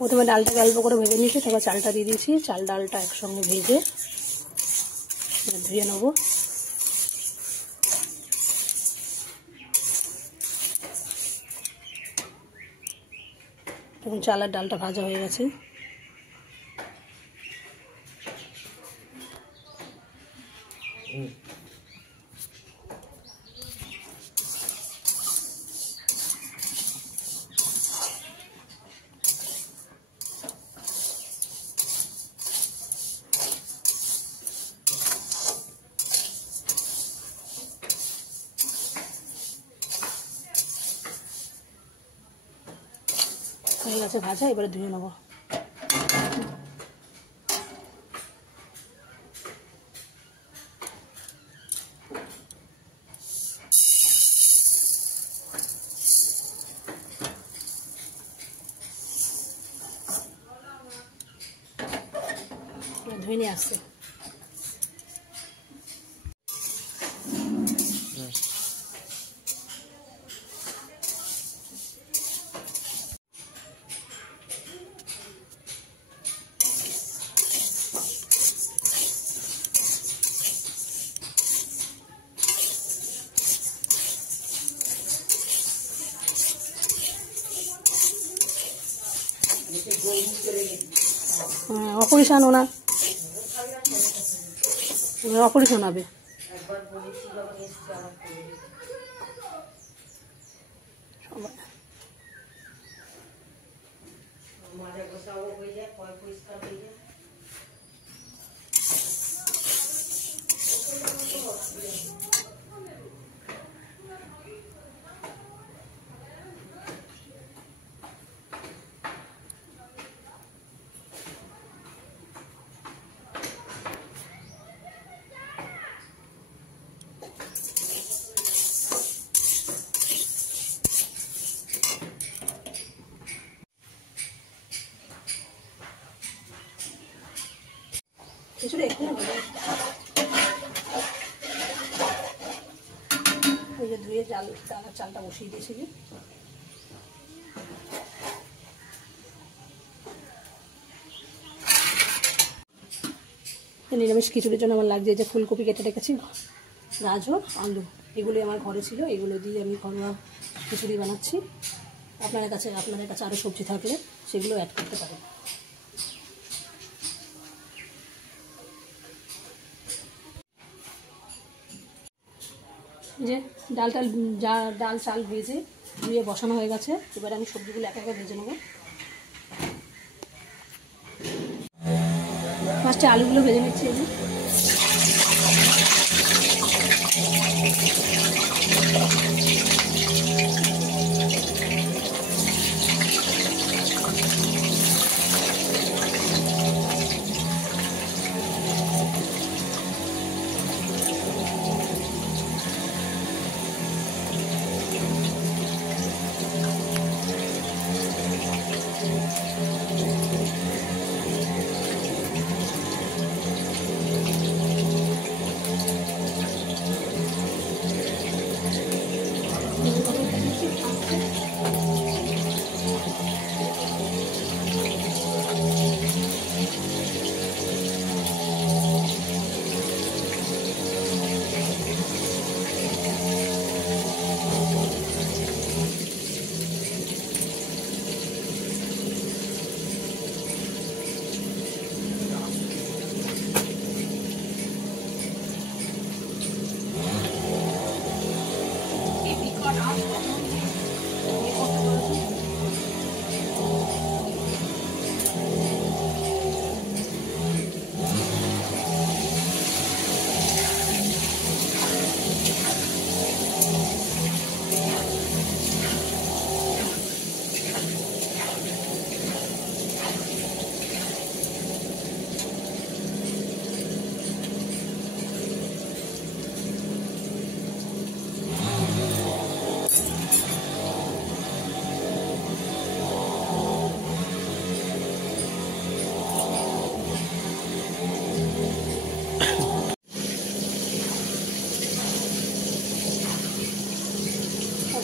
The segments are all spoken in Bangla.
প্রথমে ডালটাকে অল্প করে ভেজে নিয়েছি, তারপর চালটা দিয়ে দিয়েছি। চাল ডালটা একসঙ্গে ভেজে ধুয়ে নেবো। এখন চাল আর ডালটা ভাজা হয়ে গেছে। হয়ে গেছে ভাজা, এবারে ধুয়ে নেবো। ধুয়ে নিয়ে আসছে। অপরিষ্কার নোনা, অপরিষ্কার হবে। খিচুড়ি এখানে হবে। ওই যে ধুয়ে চালটা বসিয়ে দিয়েছি। নিরামিষ খিচুড়ির জন্য আমার লাগছে যে ফুলকপি কেটে রেখেছি, গাজর, আলু, এগুলি আমার ঘরে ছিল। এগুলো দিয়ে আমি ঘরোয়া খিচুড়ি বানাচ্ছি। আপনাদের কাছে আরও সবজি থাকলে সেগুলো অ্যাড করতে পারেন। যে ডাল চাল ভেজে ধুয়ে বসানো হয়ে গেছে। এবারে আমি সবজিগুলো একা একা ভেজে নেব। ফার্স্টে আলুগুলো ভেজে নিচ্ছি।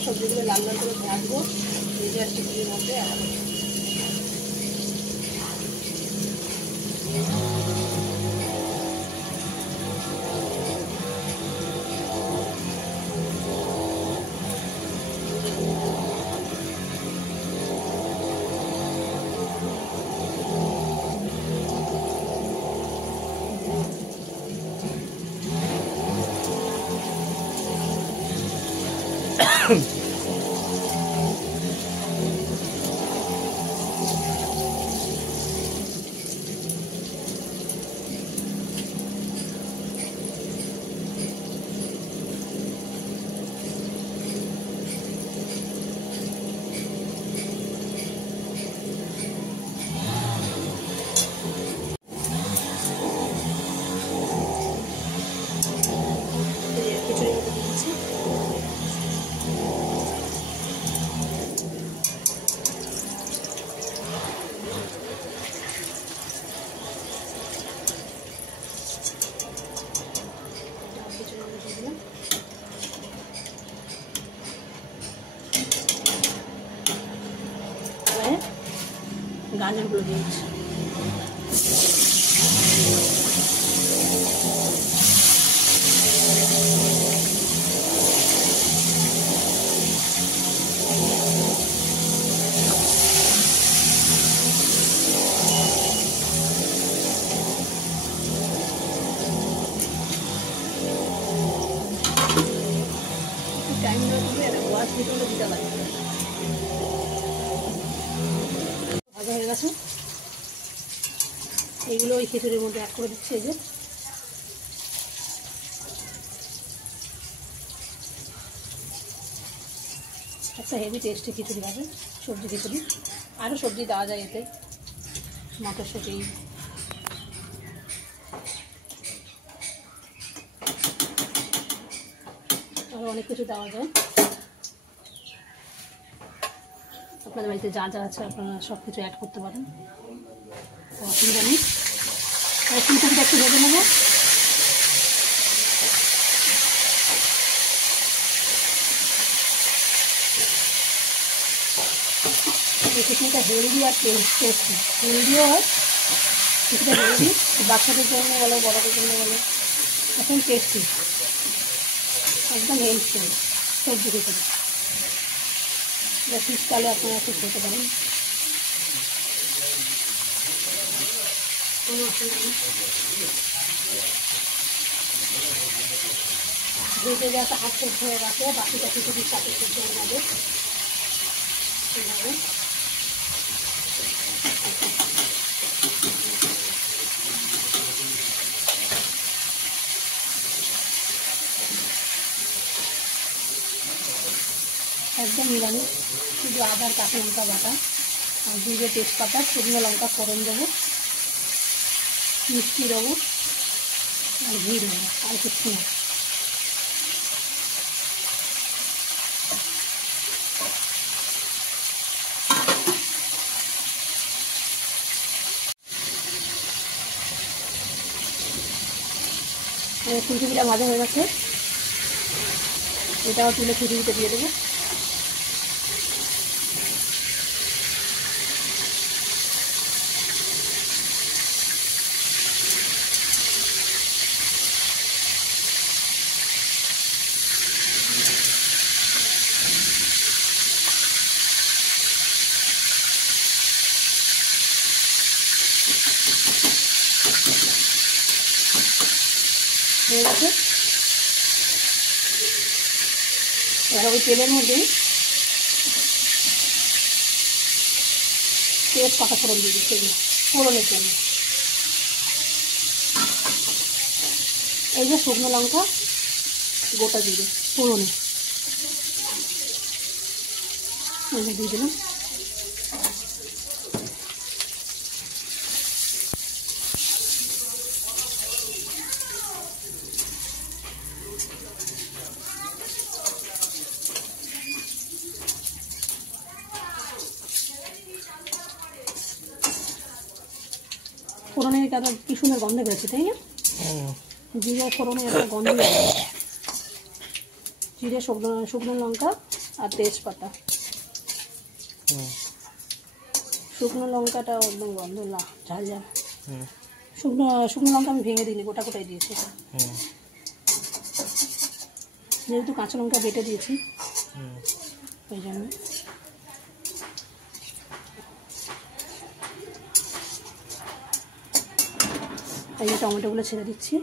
সবজিগুলো লাল লাল করে ভাজবো। ভেজে আর খিচুড়ির মধ্যে গাজরগুলো দিয়েছি। টাইম লাগবে, একটা ওয়াশ দিতে দিতে লাগবে। ভাজা হয়ে গেছে, এইগুলো ওই খিচুড়ির মধ্যে অ্যাড করে দিচ্ছি। এই যে একটা হেভি টেস্টি খিচুড়ি হবে, সবজি খিচুড়ি। আরও সবজি দেওয়া যায় এতে, মটরশুঁটি, আরও অনেক কিছু দেওয়া যায়। আপনাদের বাড়িতে যা যা আছে আপনারা সব কিছু অ্যাড করতে পারেন, অসুবিধা নেই। ফুলকপিটা একটু ভেজে নেব। এই খিচুড়িটা হেলদি আর টেস্টি, হেলদিও হয় কিছুটা, হেলদি বাচ্চাদের জন্য বলো বড়দের জন্য বলো, এখন টেস্টি, একদম হেলথফুল সবজি খিচুড়ি। শীতকালে আপনারা একটু খেতে পারেন, কোনো অসুবিধা নেই। ভেজে যাতে হাত সেদ্ধ হয়ে গেছে, বাকিটা খিচুড়ির সাথে সেদ্ধ হয়ে যাবে। এইভাবে একদম নিরামিষ, শুধু আদার কাঁচা লঙ্কা বাটা আর জিরে তেজপাতা শুকনো লঙ্কা ফোড়ন দেবো, মিষ্টি দেবো আর ঘি দেবো, আর কিছু না। ফুলকপিটা ভাজা হয়ে গেছে, এটাও তুলে খিচুড়িতে দিয়ে দেবো। হয়ে গেছে, এবার ওই তেলের মধ্যে তেজপাতা ফোড়ন দিয়ে দিচ্ছি, এগুলো ফোড়নের জন্য। এই যে শুকনো লঙ্কা, গোটা জিরে ফোড়নে দিয়ে দিলাম। ফোড়নের একটা কি সুন্দর গন্ধ বেরোচ্ছে, তাই না? জিরে ফোড়নের একটা গন্ধ, জিরে শুকনো লঙ্কা আর তেজপাতা। শুকনো লঙ্কাটা একদম গন্ধ ঝাল ঝাল, শুকনো লঙ্কা আমি ভেঙে দিইনি, গোটা গোটাই দিয়েছি। যেহেতু কাঁচা লঙ্কা বেটে দিয়েছি ওই জন্য। এই যে টমেটোগুলো ছেড়ে দিচ্ছি।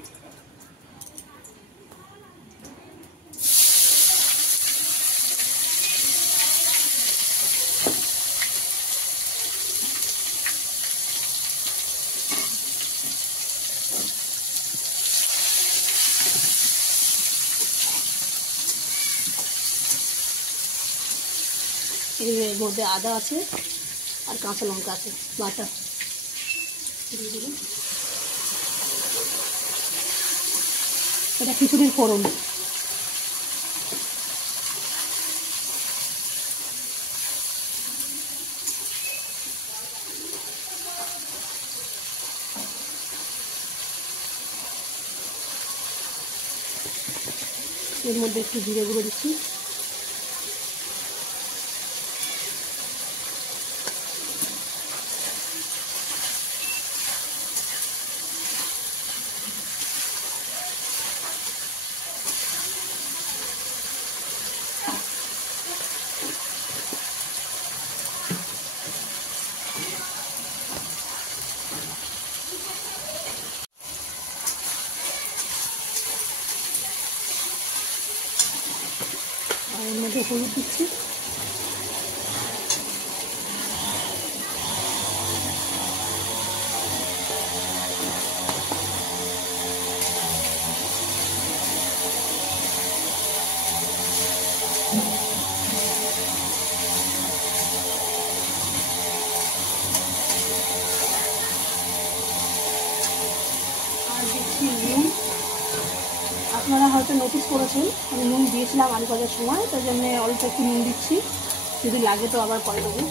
এর মধ্যে আদা আছে আর কাঁচা লঙ্কা আছে বাটা, দিয়ে দিলাম। এটা খিচুড়ির ফোড়ন। এর মধ্যে একটু জিরে গুঁড়ো দিচ্ছি, আর এর মধ্যে হলুদ দিচ্ছি, আর দিচ্ছি নুন। আপনারা হয়তো নোটিস করেছেন আমি নুন দিয়েছিলাম আলু ভাজার সময়, তাই জন্য অল্প একটু নুন দিচ্ছি, যদি লাগে তো আবার পরে দেবো।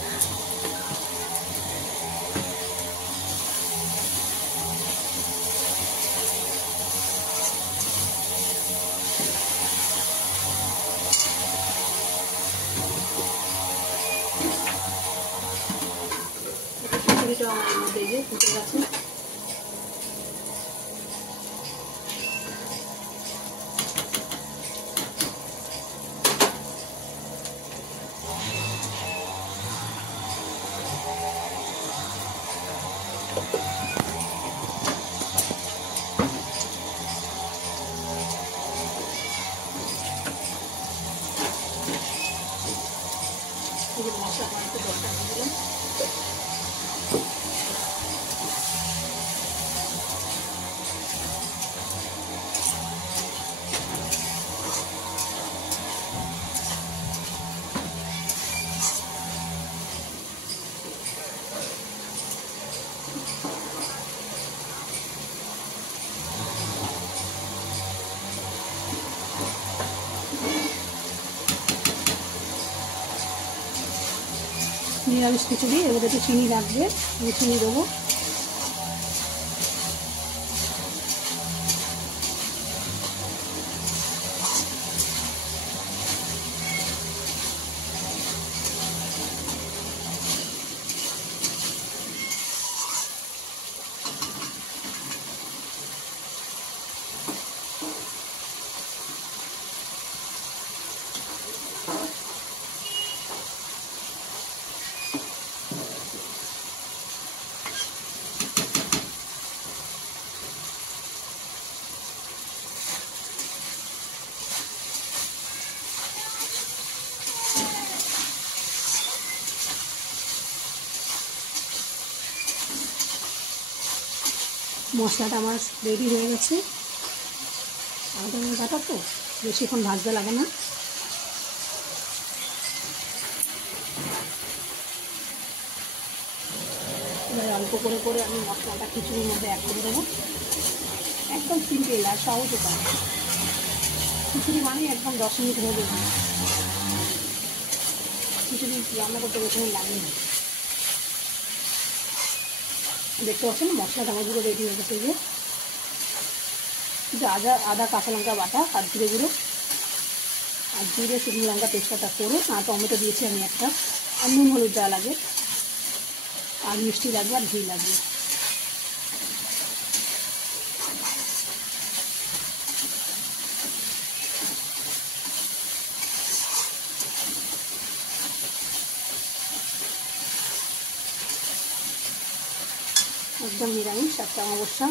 খিচুড়িটা আমার মধ্যে এই যে ফুটে গেছে। এই যে মশলা আমার একটু দরকার দিয়ে দিলাম। নিরামিষ খিচুড়ি, এর মধ্যে একটু চিনি লাগবে, আমি চিনি দেবো। মশলাটা আমার রেডি হয়ে গেছে। আদা বাটা তো বেশিক্ষণ ভাজতে লাগে না। এবার অল্প করে করে আমি মশলাটা খিচুড়ির মধ্যে অ্যাড করে দেবো। একদম সিম্পল আর সহজ উপায়। খিচুড়ি মানে একদম 10 মিনিট হয়ে যাবে। খিচুড়ি রান্না করতে বেশিক্ষণ লাগে না। দেখতে পাচ্ছেন মশলাটা আমার পুরো রেডি হয়ে গেছে। যে আদা কাঁচা লঙ্কা বাটা আর জিরে গুঁড়ো আর জিরে শুকনো লঙ্কা তেজপাতা করে আর টমেটো দিয়েছি আমি একটা, আর নুন হলুদ দেওয়া লাগে, আর মিষ্টি লাগবে আর ঘি লাগবে। একদম নিরামিষ, একটা অমাবস্যা।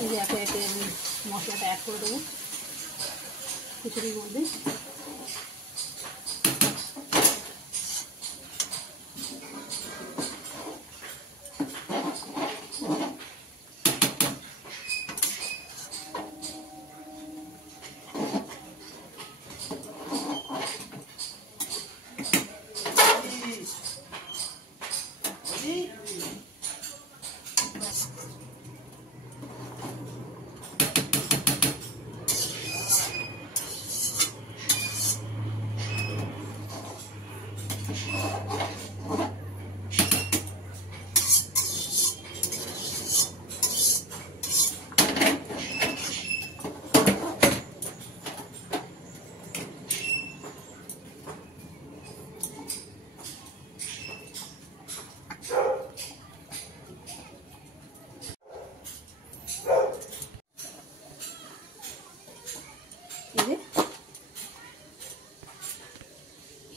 এই যে একে একে আমি মশলাটা অ্যাড করে দেবো খিচুড়ির মধ্যে।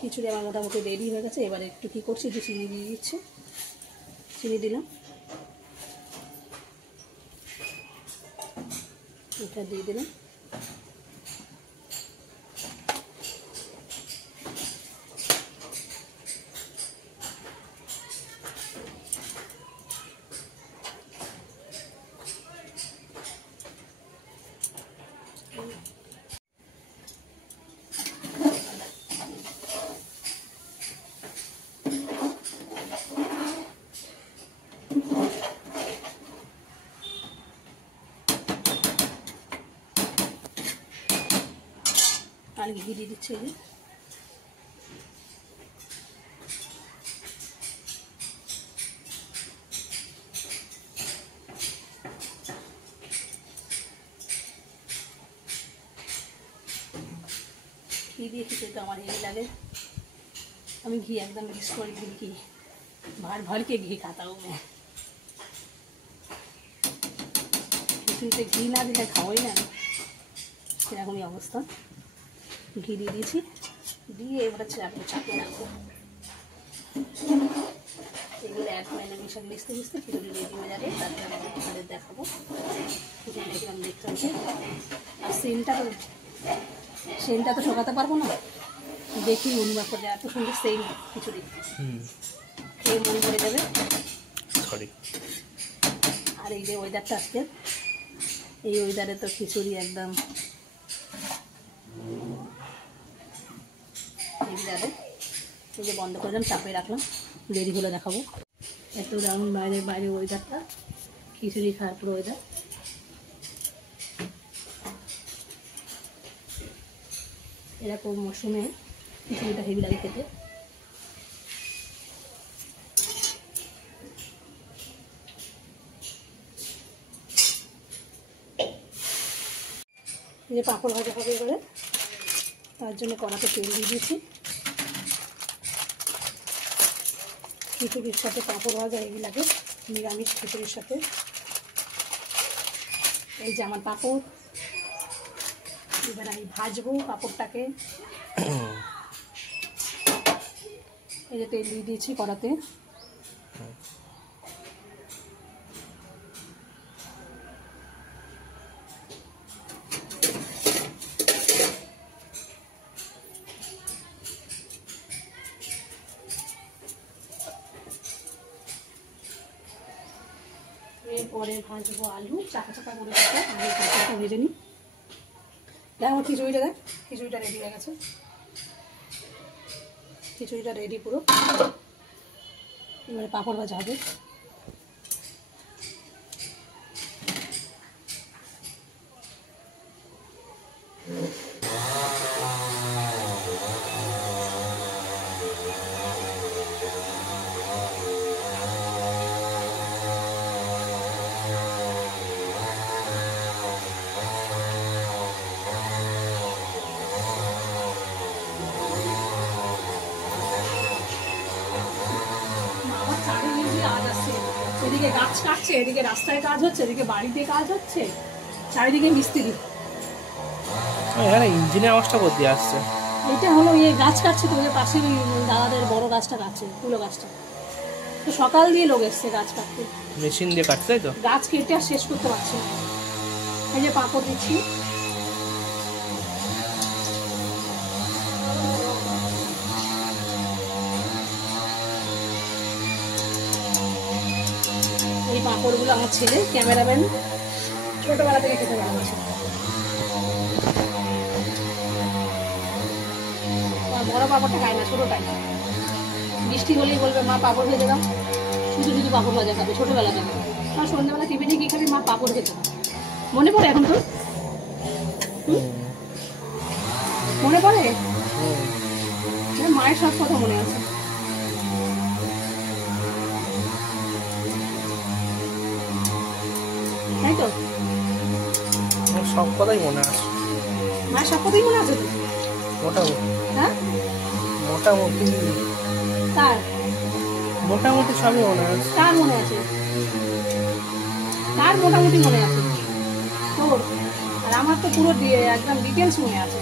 খিচুড়ি আমার মোটামুটি রেডি হয়ে গেছে। এবারে একটু কী করছি, একটু চিনি দিয়ে দিচ্ছি। চিনি দিলাম, এটা দিয়ে দিলাম। আর ঘি দিয়ে দিচ্ছি। এই ঘি দিয়ে খিচুড়িটা আমার হেভি লাগে। আমি घी एकदम मिक्स कर घी की भर भर के घी खाता हूँ मैं। খিচুড়িতে ঘি না দিলে খাওয়াই না, সেরকমই অবস্থা। ঘি দিয়ে দিয়েছি, দিয়ে এবারে চাপিয়ে রাখবো। এগুলো এক মানে মিশাল মিশতে মিশতে খিচুড়ি রেডি হয়ে যাবে। তারপরে আমি আপনাদের দেখাবো খিচুড়িটা কিরকম দেখতে হচ্ছে। আর সেন্টটা তো শোকাতে পারবো না, দেখি অনুভব করে এত সুন্দর সেন্ট খিচুড়ি খেয়ে মনে করে যাবে। আর এই যে ওয়েদারটা আজকে, এই ওয়েদারে তো খিচুড়ি একদম যাবে। এই যে বন্ধ করলাম, চাপে রাখলাম, রেডি হলে দেখাবো। এত দারুণ বাইরে ওয়েদারটা, খিচুড়ি খাওয়ার পুরো ওয়েদার। এরকম মৌসুমে খিচুড়িটা হেভি লাগে খেতে। এই যে পাঁপড় ভাজা হবে এবারে, তার জন্য কড়াতে তেল দিয়ে দিয়েছি। খিচুড়ির সাথে পাঁপড় ভাজা হেভি লাগে নিরামিষ খিচুড়ির সাথে। এই যে আমার পাঁপড়, এবার আমি ভাজবো পাঁপড়টাকে। এই যে তেল দিয়ে দিয়েছি কড়াতে। এরপরে ভাজবো আলু, চাকা চাকা করে আলু ভেজে নিই। দেখ আমার খিচুড়িটা, দেখ খিচুড়িটা রেডি হয়ে গেছে। খিচুড়িটা রেডি পুরো। এবারে পাঁপড় ভাজা হবে। এদিকে গাছ কাটছে, এদিকে রাস্তায় কাজ হচ্ছে, এদিকে বাড়িতে কাজ হচ্ছে, চারিদিকে মিস্ত্রি। এখানে ইঞ্জিনের আওয়াজটা কোথায় আসছে? এটা হলো ইয়ে গাছ কাটছে তো, ওই পাশের দাদাদের বড় গাছটা কাটছে, তুলো গাছটা। তো সকাল দিয়ে লোক এসছে গাছ কাটতে, মেশিন দিয়ে কাটছে তাই তো? গাছ কেটে আর শেষ করতে পারছি না। এই যে পাঁপড় দিচ্ছি, এই পাঁপড়গুলো আমার ছেলে ক্যামেরাম্যান ছোটবেলা থেকে খেতে ভালোবাসে। বড় পাঁপড়টা খায় না, ছোটটাই। বৃষ্টি হলেই বলবে মা পাঁপড় ভেজে দাও, শুধু শুধু পাঁপড় ভাজা খাবে ছোটবেলা থেকে। আর সন্ধ্যাবেলা টিফিনে কি খাবি? মা পাঁপড় খেতে। মনে পড়ে এখন তো? মনে পড়ে? মায়ের সব কথা মনে আছে। তাই তো? আমার সব কথাই মনে আছে। মায়ের সব কথাই মনে আছে তো? মোটামুটি। হ্যাঁ, মোটামুটি তার মোটামুটি সবই মনে আছে। কার মনে আছে? কার মোটামুটি মনে আছে? তোর। আর আমার তো পুরো একদম ডিটেলস মনে আছে।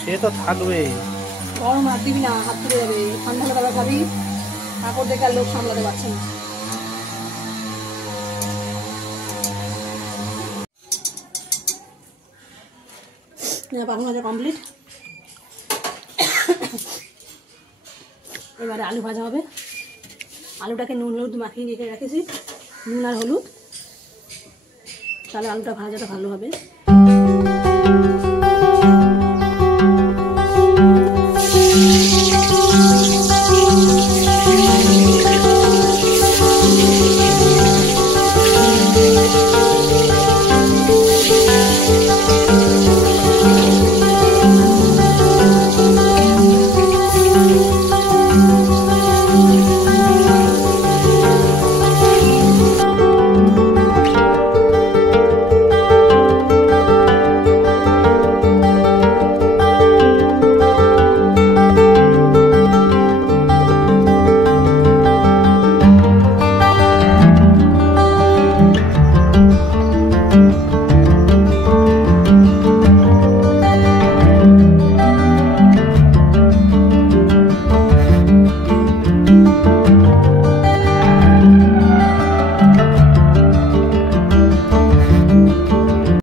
সে তো থাকবেই। গরম হাত দিবি না, হাত পুড়ে যাবে। ঠান্ডা হলে তারা খাবি, কাপড় দেখে আর লোক সামলাতে পারছে না। পাখি ভাজা কমপ্লিট। এবারে আলু ভাজা হবে। আলুটাকে নুন হলুদ মাখিয়ে রেখে রেখেছি, নুন আর হলুদ, তাহলে আলুটা ভাজাটা ভালো হবে।